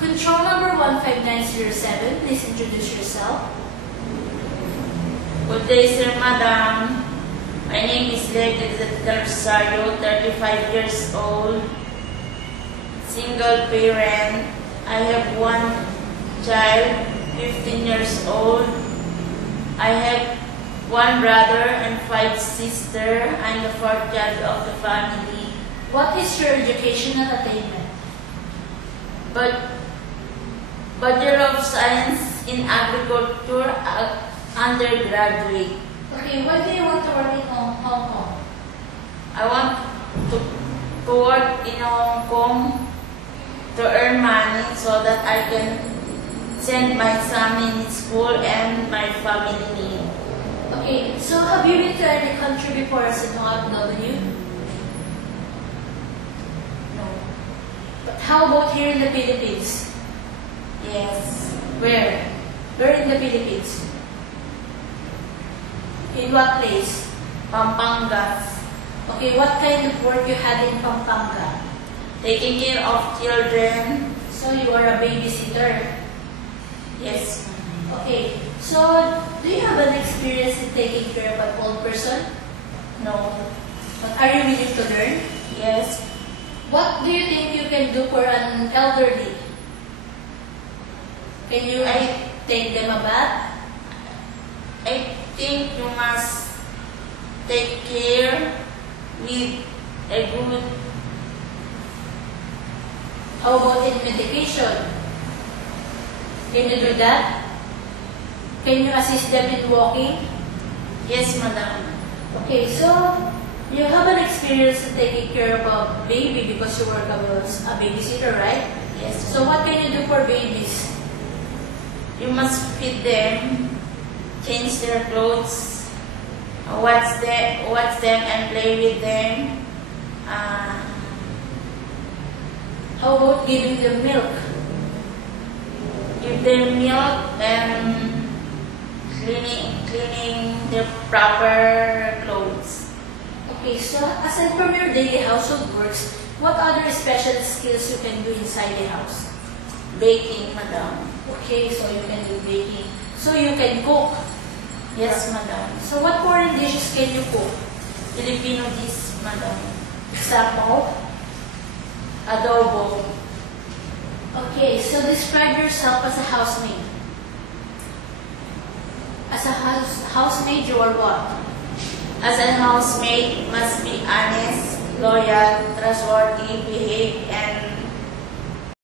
Control number 15907, please introduce yourself. Good day, Sir, Madam. My name is Lady Del Rosario, 35 years old, single parent. I have one child, 15 years old. I have one brother and 5 sisters. I'm the 4th child of the family. What is your educational attainment? Bachelor of Science in Agriculture, undergraduate. Okay, why do you want to work in Hong Kong? I want to work in Hong Kong to earn money so that I can send my son in school and my family need. Okay, so have you been to any country before as an OFW? No. But how about here in the Philippines? Yes. Where? Where in the Philippines? In what place? Pampanga. Okay, what kind of work you had in Pampanga? Taking care of children. So you are a babysitter? Yes. Okay, so do you have an experience in taking care of an old person? No. But are you willing to learn? Yes. What do you think you can do for an elderly? Can you take them a bath? I think you must take care with a good. How about in medication? Can you do that? Can you assist them in walking? Yes, Madam. Okay, so you have an experience in taking care of a baby because you work as a babysitter, right? Yes. So what can you do for babies? You must feed them, change their clothes, watch them and play with them. How about giving them milk? Give them milk and cleaning their proper clothes. Okay, so aside from your daily household works, what other special skills you can do inside the house? Baking, Madam. Okay, so you can do baking. So you can cook. Yes, Madam. So what foreign dishes can you cook? Filipino dish, Madam. Example? Adobo. Okay, so describe yourself as a housemaid. As a housemaid, you are what? As a housemaid, must be honest, loyal, trustworthy, behave, and